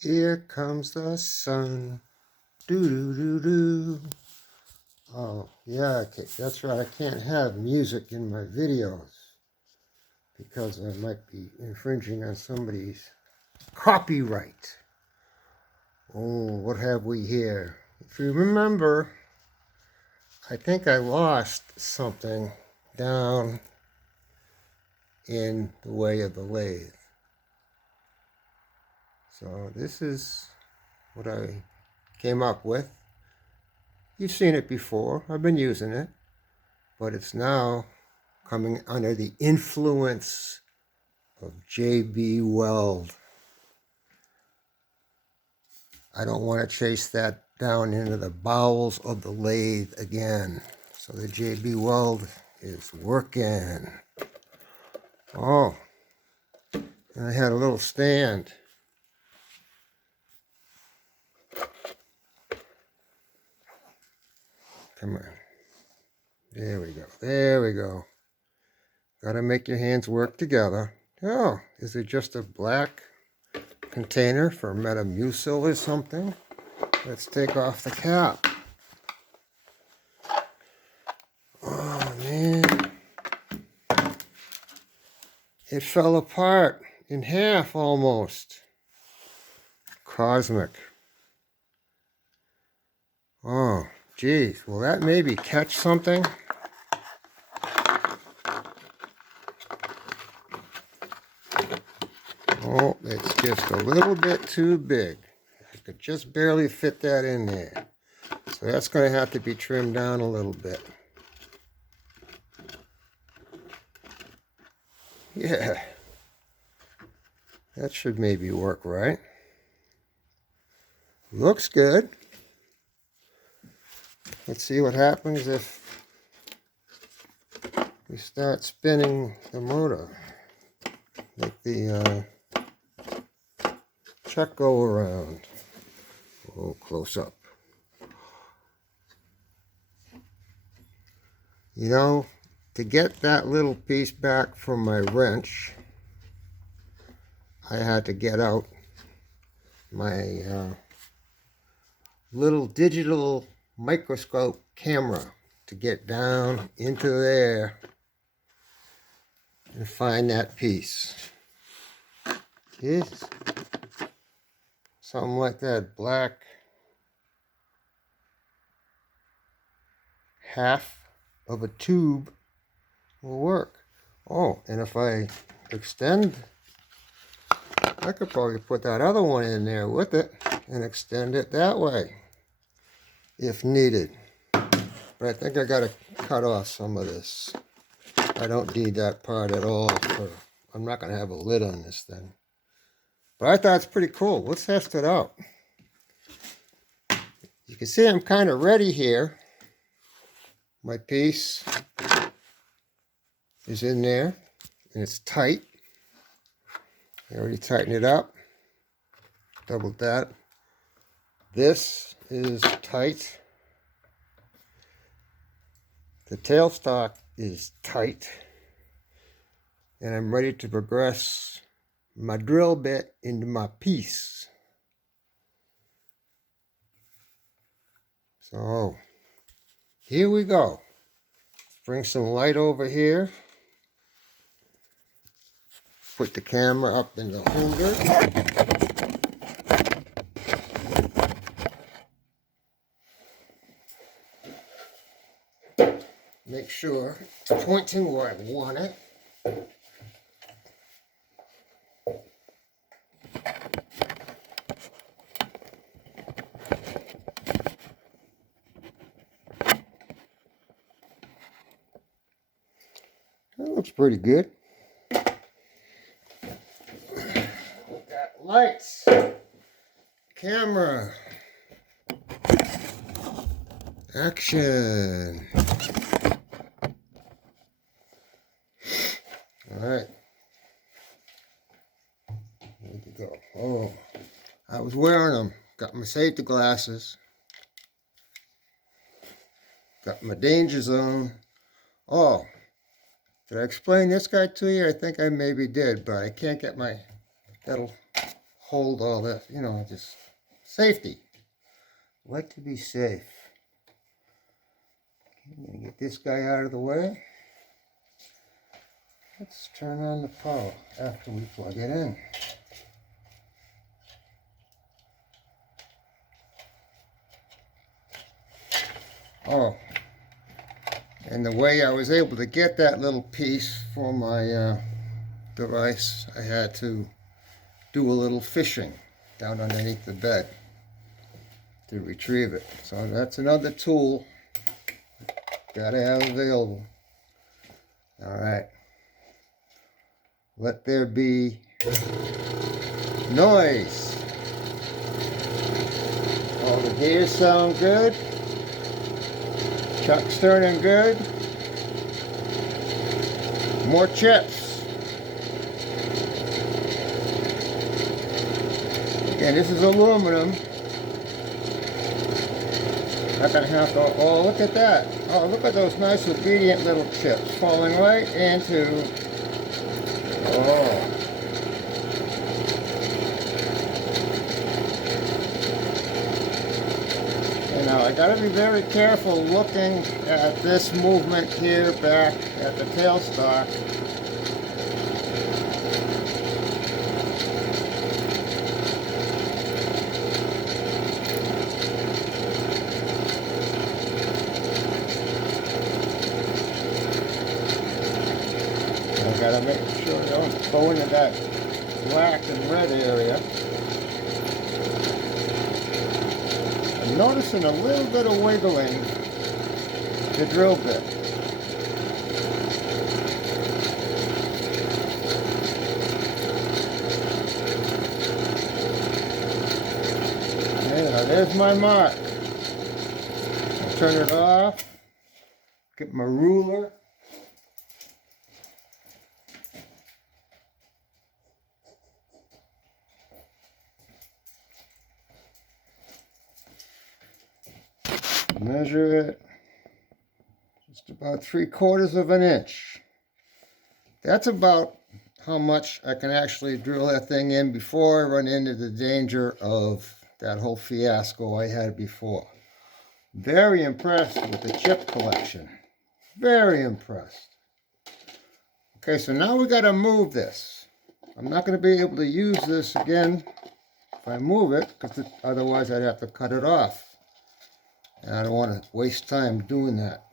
Here comes the sun. Do do do do. Oh, yeah, okay, that's right. I can't have music in my videos because I might be infringing on somebody's copyright. Oh, what have we here? If you remember, I think I lost something down in the way of the lathe. So this is what I came up with. You've seen it before. I've been using it. But it's now coming under the influence of J.B. Weld. I don't want to chase that down into the bowels of the lathe again. So the J.B. Weld is working. Oh, and I had a little stand. Come on. There we go. There we go. Got to make your hands work together. Oh, is it just a black container for Metamucil or something? Let's take off the cap. Oh, man. It fell apart in half almost. Cosmic. Oh, geez. Will that maybe catch something? Oh, it's just a little bit too big. I could just barely fit that in there. So that's going to have to be trimmed down a little bit. Yeah. That should maybe work right. Looks good. Let's see what happens if we start spinning the motor. Make the chuck go around. Oh, close up. You know, to get that little piece back from my wrench, I had to get out my little digital microscope camera to get down into there and find that piece. It's something like that black half of a tube will work. Oh, and if I extend, I could probably put that other one in there with it and extend it that way if needed. But I think I got to cut off some of this. I don't need that part at all. I'm not going to have a lid on this thing. But I thought it's pretty cool. Let's test it out. You can see I'm kind of ready here. My piece is in there and it's tight. I already tightened it up. Doubled that. This is tight. The tailstock is tight. And I'm ready to progress my drill bit into my piece. So here we go. Bring some light over here. Put the camera up in the holder. Make sure it's pointing where I want it. That looks pretty good. We got lights, camera, action. All right, there we go. Oh, I was wearing them. Got my safety glasses. Got my danger zone. Oh, did I explain this guy to you? I think I maybe did, but I can't get my little hold all that, you know, just safety. I like to be safe. I'm going to get this guy out of the way. Let's turn on the power after we plug it in. Oh, and the way I was able to get that little piece for my device, I had to do a little fishing down underneath the bed to retrieve it. So that's another tool gotta have available. All right, let there be noise. All the gears sound good. Chuck's turning good. More chips. Again, this is aluminum. Not gonna have to. Oh, look at that. Oh, look at those nice obedient little chips falling right into. Oh. Now I gotta be very careful looking at this movement here back at the tailstock. I gotta make sure I don't go into that black and red area. Noticing a little bit of wiggling the drill bit. Now there's my mark. I'll turn it off, get my ruler. Measure it, just about 3/4 of an inch. That's about how much I can actually drill that thing in before I run into the danger of that whole fiasco I had before. Very impressed with the chip collection. Very impressed. Okay, so now we got to move this. I'm not going to be able to use this again if I move it, because otherwise I'd have to cut it off. And I don't want to waste time doing that.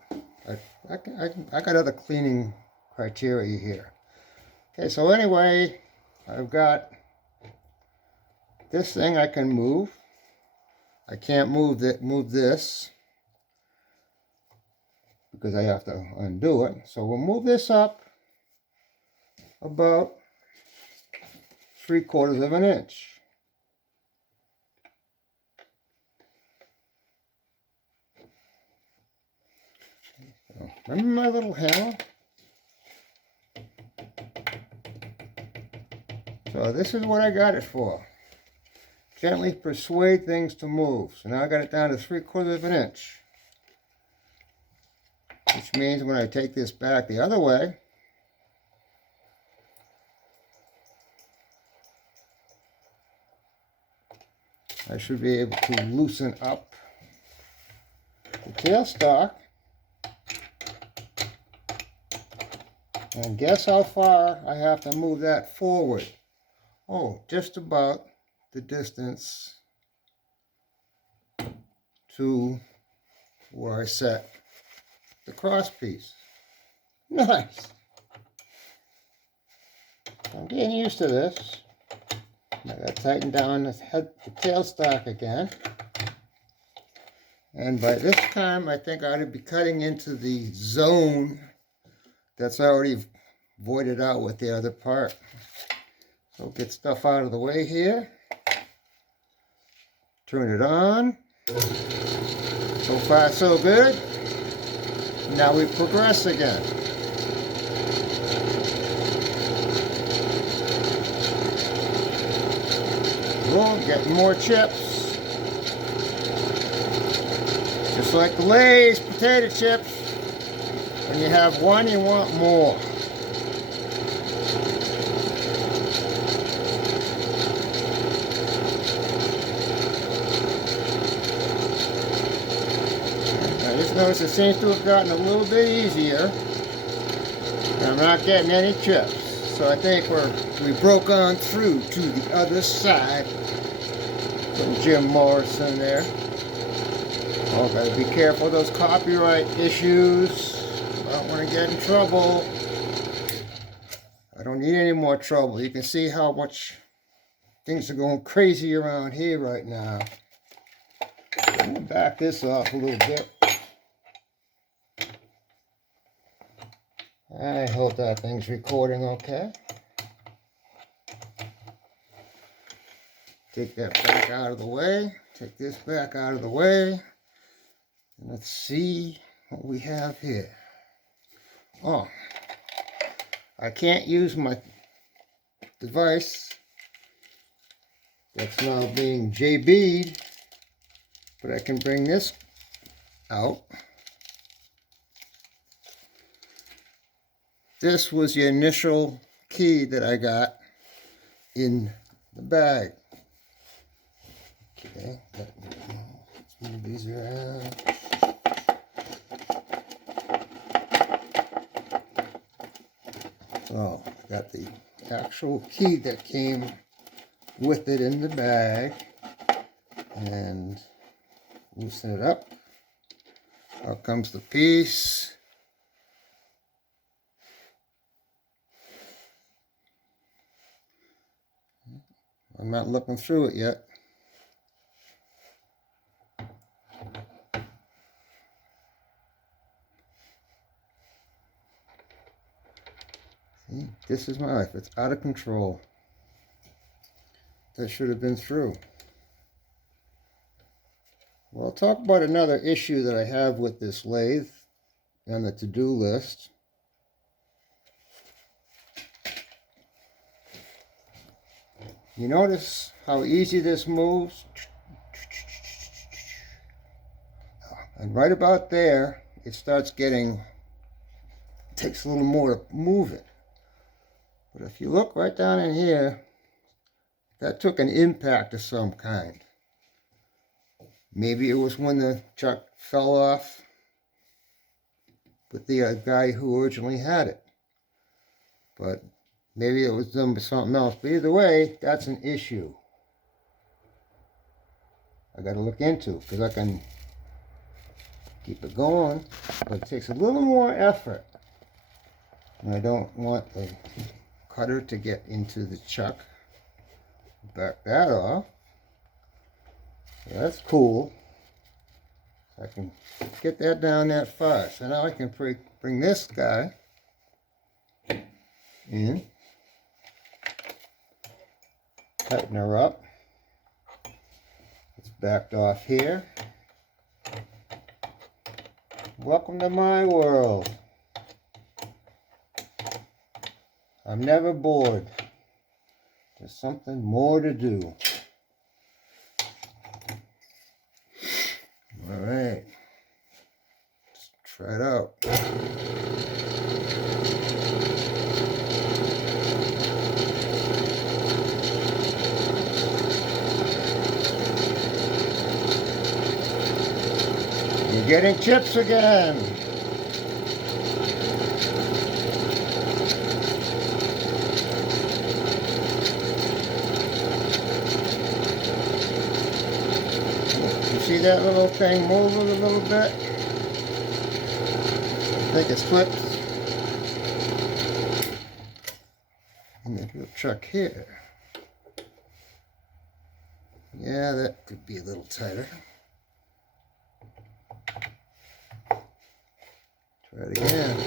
I got other cleaning criteria here. Okay, so anyway, I've got this thing I can move. I can't move this because I have to undo it. So we'll move this up about 3/4 of an inch. Remember my little hammer? So this is what I got it for. Gently persuade things to move. So now I got it down to 3/4 of an inch. Which means when I take this back the other way, I should be able to loosen up the tailstock. And guess how far I have to move that forward? Oh, just about the distance to where I set the cross piece. Nice. I'm getting used to this. I got to tighten down the tailstock again. And by this time, I think I ought to be cutting into the zone that's already voided out with the other part. So get stuff out of the way here. Turn it on. So far, so good. Now we progress again. Boom, getting more chips. Just like the Lathe potato chips. When you have one, you want more. Notice it seems to have gotten a little bit easier. And I'm not getting any chips. So I think we broke on through to the other side. Little Jim Morrison there. Oh, gotta be careful of those copyright issues. I don't want to get in trouble. I don't need any more trouble. You can see how much things are going crazy around here right now. I'm gonna back this off a little bit. I hope that thing's recording okay. Take that back out of the way. Take this back out of the way. And let's see what we have here. Oh, I can't use my device that's now being JB'd, but I can bring this out. This was the initial key that I got in the bag. Okay, let's move these around. So, got the actual key that came with it in the bag, and loosen it up. Out comes the piece. I'm not looking through it yet. See, this is my life. It's out of control. That should have been through. Well, I'll talk about another issue that I have with this lathe on the to-do list. You notice how easy this moves? And right about there, it starts getting, takes a little more to move it. But if you look right down in here, that took an impact of some kind. Maybe it was when the chuck fell off with the guy who originally had it. But maybe it was done by something else. But either way, that's an issue I got to look into, because I can keep it going, but it takes a little more effort. And I don't want the cutter to get into the chuck. Back that off. So that's cool. So I can get that down that far. So now I can bring this guy in. Tighten her up. It's backed off here. Welcome to my world. I'm never bored. There's something more to do. All right. Let's try it out. You're getting chips again. See that little thing moving a little bit? I think it's flipped. And then we'll chuck here. Yeah, that could be a little tighter. Try it again.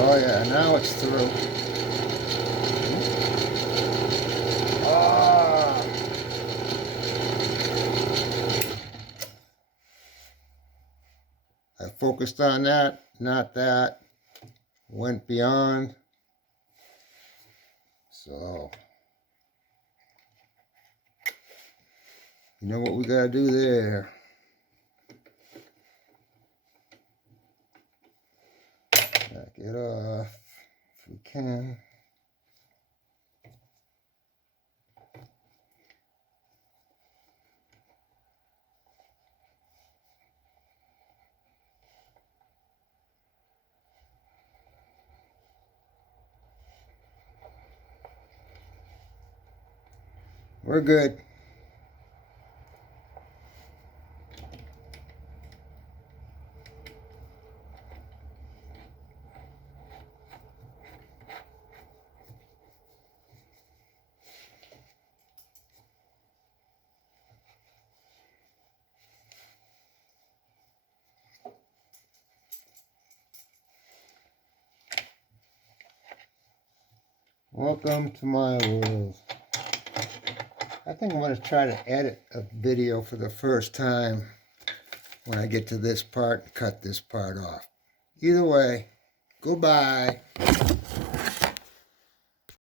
Oh yeah, now it's through. Ah! I focused on that, not that. Went beyond. So You know what we gotta do there. Back it off if we can. We're good. Welcome to my world. I think I'm going to try to edit a video for the first time when I get to this part and cut this part off. Either way, goodbye.